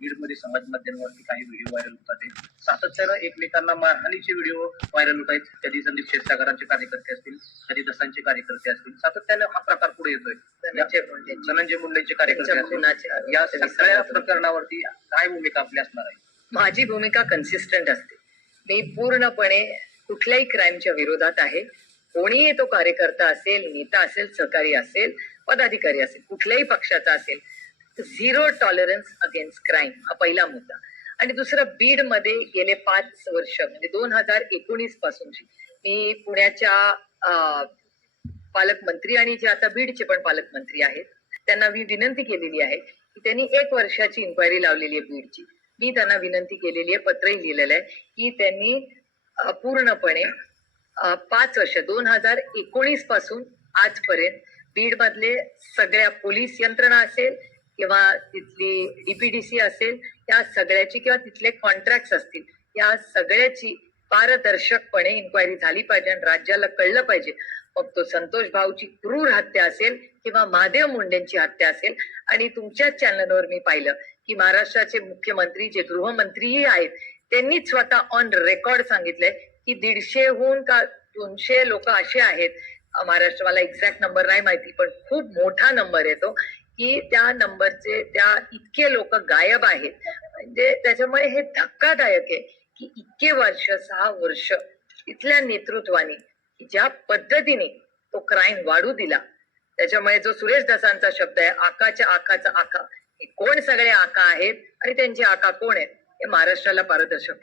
मध्ये समाज माध्यमावरती काही व्हिडिओ व्हायरल होतात सातत्यानं एकमेकांना मारहाणीचे व्हिडिओ व्हायरल होत आहेत कधी संदीप क्षीरसागरांचे कार्यकर्ते असतील कधी दसांचे कार्यकर्ते असतील सातत्याने हा प्रकार पुढे येतोय धनंजय मुंडेचे कार्यकर्ते असतील या सगळ्या प्रकरणावरती काय भूमिका आपली असणार आहे माझी भूमिका कन्सिस्टंट असते मी पूर्णपणे कुठल्याही क्राईमच्या विरोधात आहे कोणीही तो कार्यकर्ता असेल नेता असेल सहकारी असेल पदाधिकारी असेल कुठल्याही पक्षाचा असेल झिरो टॉलरन्स अगेन्स्ट क्राईम हा पहिला मुद्दा आणि दुसरा बीड मध्ये गेले पाच वर्ष म्हणजे दोन हजार एकोणीस पासून मी पुण्याच्या पालकमंत्री आणि जे आता बीडचे पण पालकमंत्री आहेत त्यांना मी विनंती केलेली आहे की त्यांनी एक वर्षाची इन्क्वायरी लावलेली आहे बीडची मी त्यांना विनंती केलेली आहे पत्रही लिहिलेलं आहे की त्यांनी पूर्णपणे पाच वर्ष दोन हजार एकोणीस पासून आजपर्यंत बीडमधले सगळ्या पोलीस यंत्रणा असेल किंवा तिथली डीपीडीसी असेल त्या सगळ्याची किंवा तिथले कॉन्ट्रॅक्ट असतील या सगळ्याची पारदर्शकपणे इन्क्वायरी झाली पाहिजे आणि राज्याला कळलं पाहिजे मग तो संतोष भाऊची क्रूर हत्या असेल किंवा महादेव मुंडेंची हत्या असेल आणि तुमच्याच चॅनलवर मी पाहिलं की महाराष्ट्राचे मुख्यमंत्री जे गृहमंत्रीही आहेत त्यांनीच स्वतः ऑन रेकॉर्ड सांगितलंय की दीडशेहून का दोनशे लोक असे आहेत महाराष्ट्र मला एक्झॅक्ट नंबर नाही माहिती पण खूप मोठा नंबर येतो की त्या नंबरचे त्या इतके लोक गायब आहेत म्हणजे त्याच्यामुळे हे धक्कादायक आहे की इतके वर्ष सहा वर्ष इथल्या नेतृत्वाने ज्या पद्धतीने तो क्राईम वाढू दिला त्याच्यामुळे जो सुरेश दसांचा शब्द आहे आकाच्या आकाचा आका हे कोण सगळे आका आहेत आणि त्यांचे आका कोण आहेत हे महाराष्ट्राला पारदर्शक